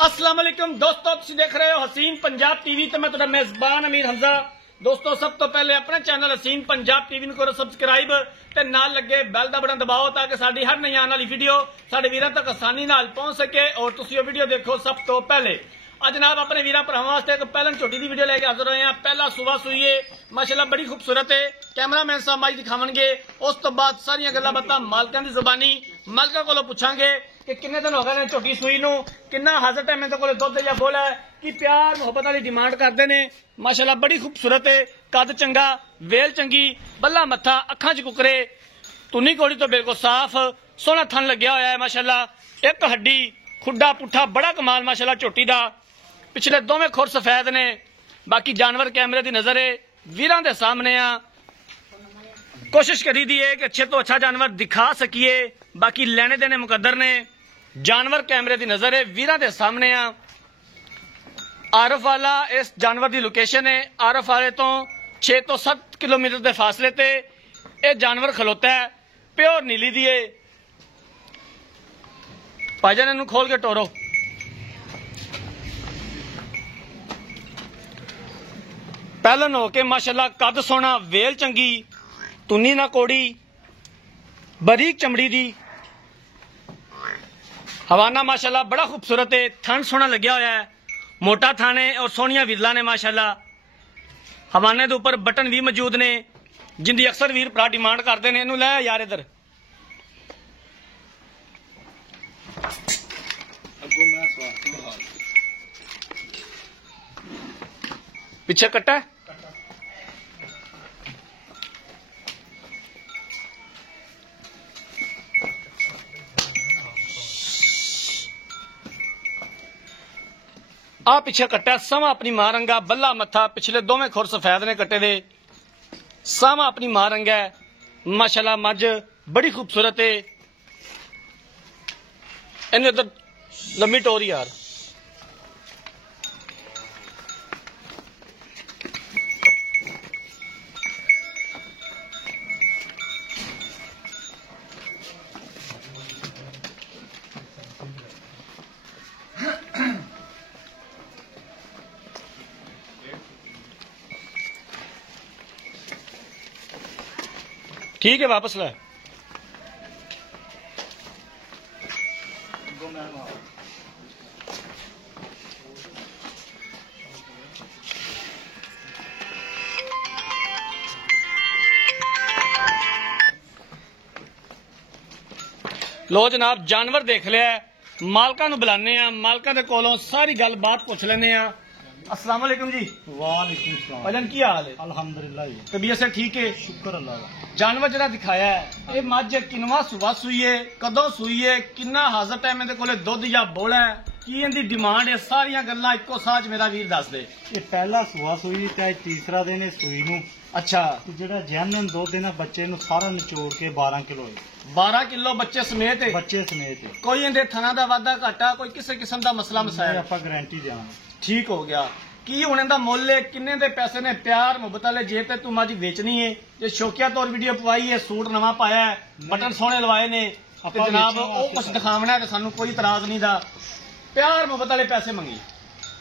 अस्सलाम वालेकुम दोस्तों, तुम देख रहे हो हसीन पंजाब टीवी तो मैं तुम्हारा मेजबान अमीर हमजा। दोस्तों सब तो पहले अपने चैनल हसीन पंजाब टीवी को करो सबसक्राइब ते नाल लगे बैल का बटन दबाओ ताकि साडी हर नई आने वाली वीडियो साडे वीरां तक आसानी नाल पहुंच सके और तुसीं वो वीडियो देखो सब तो पहले। आज जनाब अपने वीरां भरावां वास्ते एक पहलन झोटी की वीडियो लेके हाजिर होए हैं। पहला सुबह सुईए माशाल्लाह बड़ी खूबसूरत है। कैमरामैन साहब माई दिखावणगे, उस तो बाद सारियां गल्लां बातां मालकां दी जुबानी मालकां कोलों पुछांगे कि किन्ने दिन हो गए ने झोटी सूई नूं, किन्ना हाजर टाइम इहदे कोल दुध या बोला है, कि प्यार मुहब्बत वाली डिमांड करते ने। माशाल्लाह बड़ी खूबसूरत है, कद चंगा, वेल चंगी, बल्ला मत्था, अखां च कुकरे, तुनी कोड़ी तो बिल्कुल साफ, सोहना थन लग्या होया है। माशाल्लाह एक हड्डी खुड्डा पुट्ठा बड़ा कमाल माशाल्लाह झोटी दा। पिछले दोवें खुर सफेद ने। बाकी जानवर कैमरे की नजर है वीरां दे सामने आ। कोशिश करी दी है कि अच्छे तो अच्छा जानवर दिखा सकिए, बाकी लेने देने मुकद्दर ने। जानवर कैमरे की नजर है वीरां दे सामने आ। आरफ वाला इस जानवर की लोकेशन है। आरफ वाले तो 6 तो 7 किलोमीटर के फासले ते यह जानवर खलोता है। प्योर नीली दी है। भाईजान इनू खोल के टोरो। पहलन हो के माशाल्लाह कद सोना, वेल चंगी, तुनी ना कोड़ी, बरीक चमड़ी दी, हवाना माशाल्लाह बड़ा खूबसूरत है। थन सोना लग्या होया है, मोटा थन है और सोहनिया विरला ने माशाल्लाह। हवाने दे उपर बटन भी मौजूद ने जिंदी अक्सर वीर भरा डिमांड करते हैं। इनू लै यार इधर पीछे कट्टा है। आ पीछे कट्टा समा अपनी मां रंगा, बल्ला मत्था, पिछले दोवें खुर सफेद ने कट्टे दे। सामा अपनी मां रंगा है माशाल्लाह। मझ बड़ी खूबसूरत है। इन इधर लम्बी टोरी यार। ठीक है वापस ला। लो जनाब जानवर देख लिया, मालकां नूं बुलाने आ, मालकां दे कोलों सारी गल बात पुछ लेने आ। अस्सलाम वालेकुम जी। वालेकुम सलाम। भजन की हाल है? अल्हम्दुलिल्लाह। तबीयत से ठीक है? शुक्र अल्लाह का। जानवर जरा दिखाया है ये मझ किनवा सुबह सुई है, कदों सुई है, किन्ना हाजर टाइम इहदे कोले दुध या बोला है, की इहदी डिमांड है, सारियां गल्लां इक्को साज मेरा वीर दस दे। ये पहला सुहा सुई चाहे तीसरा दिन है सुई नूं। अच्छा ते जेड़ा जैनन दुध है ना बच्चे नूं सारा निचोड़ के 12 किलो है। 12 किलो बच्चे समेत है। बच्चे समेत है। कोई इहदे थना दा वाधा घाटा, कोई किसी किस्म दा मसला मसाइल? आपां गारंटी देवांगे। ठीक हो गया। की हुण इहदा मुੱਲ है, किन्ने दे पैसे ने? प्यार मुहब्बत वाले जे ते तू मझ बेचनी है, जे शौकिया तौर वीडियो पवाई है, सूट नवा पाया है, बटन सोहने लवाए ने, ते जनाब ओ कुछ दिखावना है, सानू कोई इतराज नहीं दा। प्यार मुहब्बत वाले पैसे मंगी।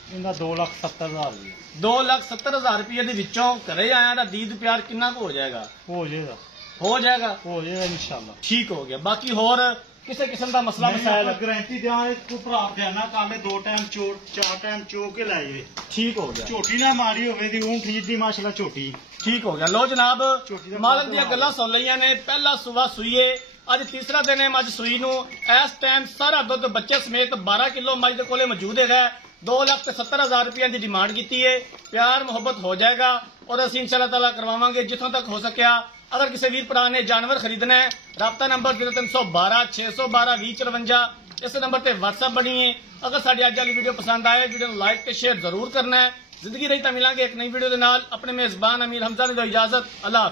इहदा 2,70,000 है। 2,70,000 रुपये दे विचों घरे आया दा दीद प्यार किन्ना को हो जाएगा? हो जाएगा। हो जाएगा। हो जाएगा इंशाल्लाह। ठीक हो गया। बाकी होर किसी किस्म का मसला मसाइल? गारंटी देवांगे। तू भरा देना काले 2 टाइम चोड़ 4 टाइम चो के लै जाए। ठीक हो गया। झोटी ना मारी होवे दी ऊंट जिद्दी माशाल्लाह झोटी। ठीक हो गया। लो जनाब झोटी दा मालक दी गल्लां सुन लईयां ने। पहला सुबह सुईए, अज तीसरा दिन है मझ सुई नूं। इस टाइम सारा दुध बच्चे समेत 12 किलो मझ दे कोले मौजूद है। 2,70,000 रुपये की डिमांड की है। प्यार मुहब्बत हो जाएगा और असीं इंशाअल्लाह ताला करवावांगे जिथों तक हो सकिया। अगर किसी वीर भरा ने जानवर खरीदना है, राबता नंबर 0312 612 2054 इस नंबर पर व्हाट्सएप बनी है। अगर साड़ी अज वाली वीडियो पसंद आए, वीडियो लाइक ते शेयर जरूर करना है। जिंदगी रही तो मिलांगे एक नई वीडियो के नाल। अपने मेजबान अमीर हमजा ने दो इजाजत। अल्लाह।